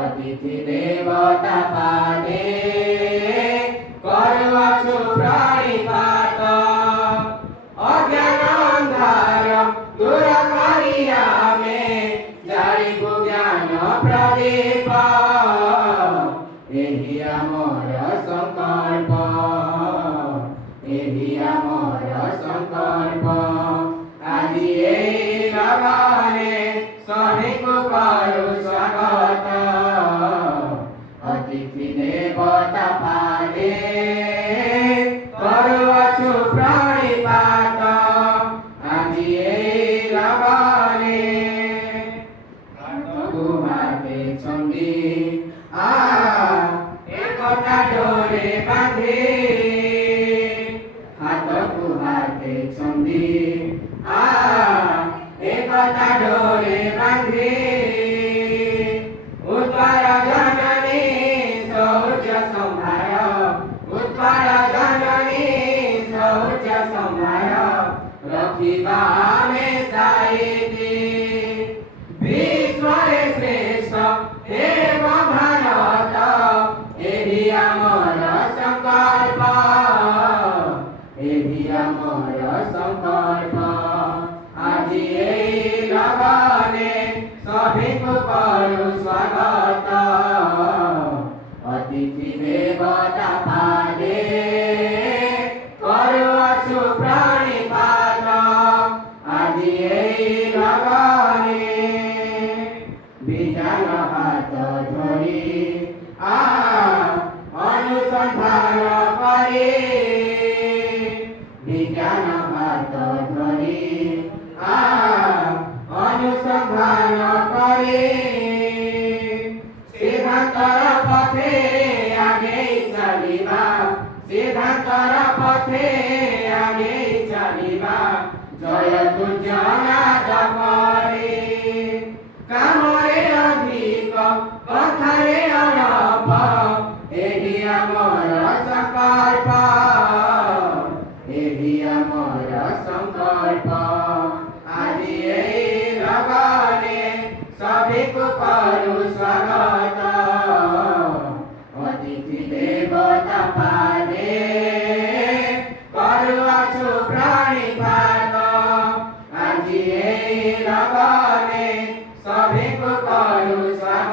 अतिथि देवता पादे करवछु प्रणिपात अज्ञान अंधार दूर करी आमे जालिबु ज्ञान प्रदीप एहि आमर संकल्प एहि आमर संकल्प आदि एहि लगने सभिको करू स्वागत अतिथि देवता पादे करवछु प्रणिपात आदि एहि लगने गुहाते छन्दी एकता डोरे बांधे हातको हाते छन्दी एकता डोरे बांधे उत्तर जननी शौर्य सम्भार उत्तर जननी शौर्य सम्भार रखिबा हमेशा एति विश्वरे श्रेष्ठ एव भारत एहि आमर संकल्प एहि आमर संकल्प आदि एहि लगने सभिको करू स्वागत अतिथि देवता पादे करवछु प्रणिपात आदि एहि लगने विज्ञान हात धरि अनुसंधान करे विज्ञान हात धरि अनुसंधान करे सिद्धान्तर पथे आगे चलिबा सिद्धान्तर पथे आगे चलिबा जय दुर्जनाद करे कामरे अधिक कथारे अरब एहि आमर संकल्प एहि आमर संकल्प आदि एहि लगने सभिको करू स्वागत अतिथि देवता पादे करवछु प्रणिपात आदि एहि लगने सभिको करू स्वागत।